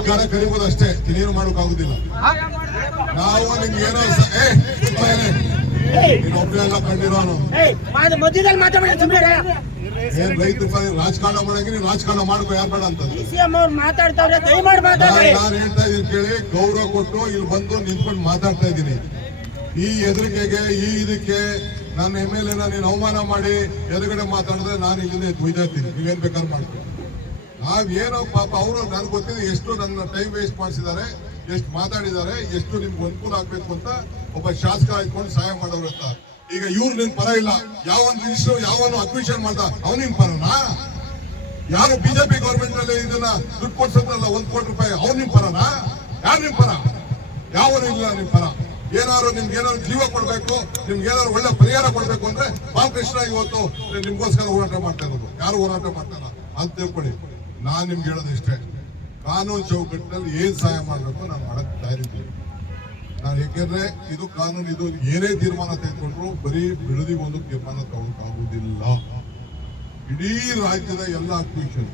ಸರ್ಕಾರ ಕರಿಬಹುದು ಅಷ್ಟೇ, ಇನ್ನೇನು ಮಾಡೋಕ್ಕಾಗುದಿಲ್ಲ. ನಾವು ನಿಮ್ಗೆ ಏನೋ ಒಬ್ಬರೆಲ್ಲ ಕಂಡಿರೋನು ಏನ್ ರೈತ ರಾಜಕಾರಣ ಮಾಡಂಗೆ ನೀವು ರಾಜಕಾರಣ ಮಾಡ್ಕೋ, ಯಾರು ಬೇಡ ಅಂತ ನಾನು ಹೇಳ್ತಾ ಇದೀನಿ ಕೇಳಿ. ಗೌರವ ಕೊಟ್ಟು ಇಲ್ಲಿ ಬಂದು ನಿಂತ್ಕೊಂಡು ಮಾತಾಡ್ತಾ ಇದ್ದೀನಿ. ಈ ಎದುರಿಕೆಗೆ ಇದಕ್ಕೆ ನನ್ನ MLA ನೀನು ಅವಮಾನ ಮಾಡಿ ಎದುರುಗಡೆ ಮಾತಾಡಿದ್ರೆ ನಾನು ಇಲ್ಲಿಂದ ಒಯ್ದಾಡ್ತೀನಿ. ನೀವೇನ್ ಬೇಕಾದ್ರೂ ಮಾಡ್ತೀನಿ. ನಾವೇನೋ ಪಾಪ ಅವರು ನನ್ಗೆ ಗೊತ್ತಿದೆ ಎಷ್ಟು ನನ್ನ ಟೈಮ್ ವೇಸ್ಟ್ ಮಾಡಿಸಿದ್ದಾರೆ, ಎಷ್ಟು ಮಾತಾಡಿದ್ದಾರೆ, ಎಷ್ಟು ನಿಮ್ಗೆ ಅನುಕೂಲ ಆಗ್ಬೇಕು ಅಂತ ಒಬ್ಬ ಶಾಸಕ ಆಯ್ಕೊಂಡು ಸಹಾಯ ಮಾಡೋರು ಅಂತ. ಈಗ ಇವ್ರು ನಿನ್ ಪರ ಇಲ್ಲ, ಯಾವೊಂದು ರಿಜಿಸ್ಟರ್ ಯಾವನು ಅಡ್ಮಿಷನ್ ಮಾಡ್ದ ಅವ್ನು ನಿಮ್ ಪರನಾ? ಯಾರು ಬಿಜೆಪಿ ಗೌರ್ಮೆಂಟ್ ನಲ್ಲಿ ಇದನ್ನ ದುಡ್ಡು ಕೊಡ್ಸದ್ರಲ್ಲ ₹1 ಕೋಟಿ, ಅವ್ರು ನಿಮ್ ಪರನಾ? ಯಾರು ನಿಮ್ ಪರ? ಯಾವನು ಇಲ್ಲ ನಿಮ್ ಪರ. ಏನಾದ್ರು ನಿಮ್ಗೆ ಏನಾದ್ರು ಜೀವ ಕೊಡ್ಬೇಕು, ನಿಮ್ಗೆ ಏನಾದ್ರು ಒಳ್ಳೆ ಪರಿಹಾರ ಕೊಡ್ಬೇಕು ಅಂದ್ರೆ ಬಾಲಕೃಷ್ಣ ಇವತ್ತು ನಿಮ್ಗೋಸ್ಕರ ಹೋರಾಟ ಮಾಡ್ತಾ ಇರೋದು. ಯಾರು ಹೋರಾಟ ಮಾಡ್ತಾರ ಅಂತ ತಿಳ್ಕೊಳ್ಳಿ. ನಾನ್ ನಿಮ್ಗೆ ಹೇಳೋದು ಇಷ್ಟೇ, ಕಾನೂನು ಚೌಕಟ್ಟಿನಲ್ಲಿ ಏನ್ ಸಹಾಯ ಮಾಡ್ಬೇಕು ನಾನು ಮಾಡಕ್ ತಯಾರಿದ್ದೀನಿ. ನಾನು ಯಾಕೆಂದ್ರೆ ಇದು ಕಾನೂನು, ಇದು ಏನೇ ತೀರ್ಮಾನ ತೆಗೆದುಕೊಂಡ್ರು ಬರೀ ಬಿಡದಿಗೆ ಒಂದು ತೀರ್ಮಾನ ತಗೊಳಕ್ಕಾಗುವುದಿಲ್ಲ. ಇಡೀ ರಾಜ್ಯದ ಎಲ್ಲ ಅಕ್ವಿಷನ್